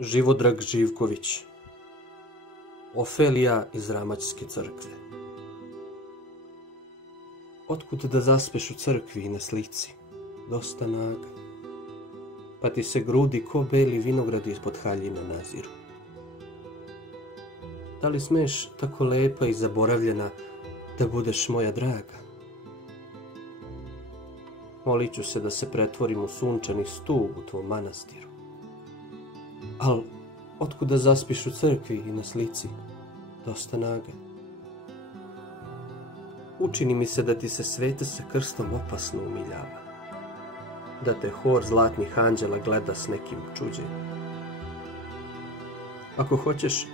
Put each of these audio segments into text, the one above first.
Živodrag Živković. Ofelija iz Ramačske crkve. Otkud da zaspeš u crkvi i na slici, dosta naga, pa ti se grudi ko beli vinogradi ispod haljina naziru. Da li smeš tako lepa i zaboravljena da budeš moja draga? Molit ću se da se pretvorim u sunčani stup u tvom manastiru. Al, otkud da zaspiš u crkvi i na slici, dosta naga? Učini mi se da ti se svetac sa krstom opasno umiljava, da te hor zlatnih anđela gleda s nekim čuđenjem. Ako hoćeš,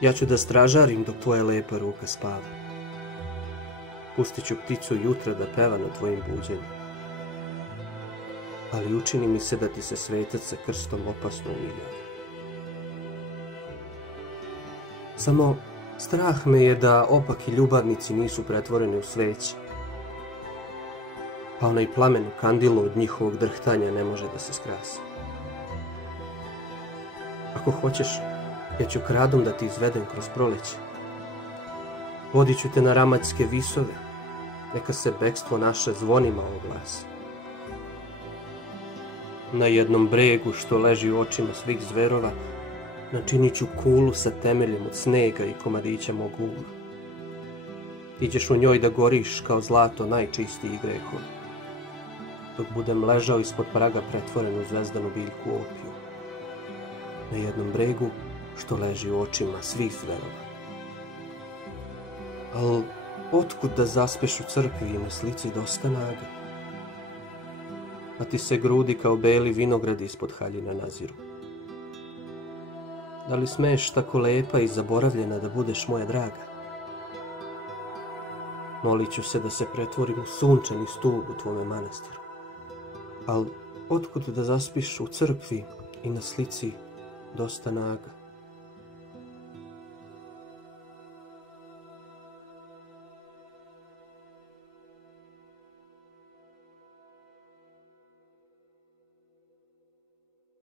ja ću da stražarim dok tvoja lepa ruka spava. Pustit ću pticu jutra da peva na tvojim buđenjem. Ali učini mi se da ti se svetac sa krstom opasno umiljava. Samo strah me je da opaki ljubavnici nisu pretvoreni u sveće, pa onaj plamen u kandilu od njihovog drhtanja ne može da se skrasi. Ako hoćeš, ja ću kradom da ti izvedem kroz proleće. Vodit ću te na Ramačske visove, neka se bekstvo naše zvonima oglasi. Na jednom bregu što leži u očima svih zverova, načinit ću kulu sa temeljem od snega i komadića mog uma. Ti ćeš u njoj da goriš kao zlato najčistijih grehova, dok budem ležao ispod praga pretvoren u zvezdanu biljku opiju, na jednom bregu što leži u očima svih zverova. Al, otkud da zaspeš u crkvi i na slici dosta naga, pa ti se grudi kao beli vinogradi ispod haljina naziru? Da li smeš tako lepa i zaboravljena da budeš moja draga? Molit ću se da se pretvorim u sunčani stup u tvome manastiru. Al, otkud da zaspiš u crkvi i na slici dosta naga?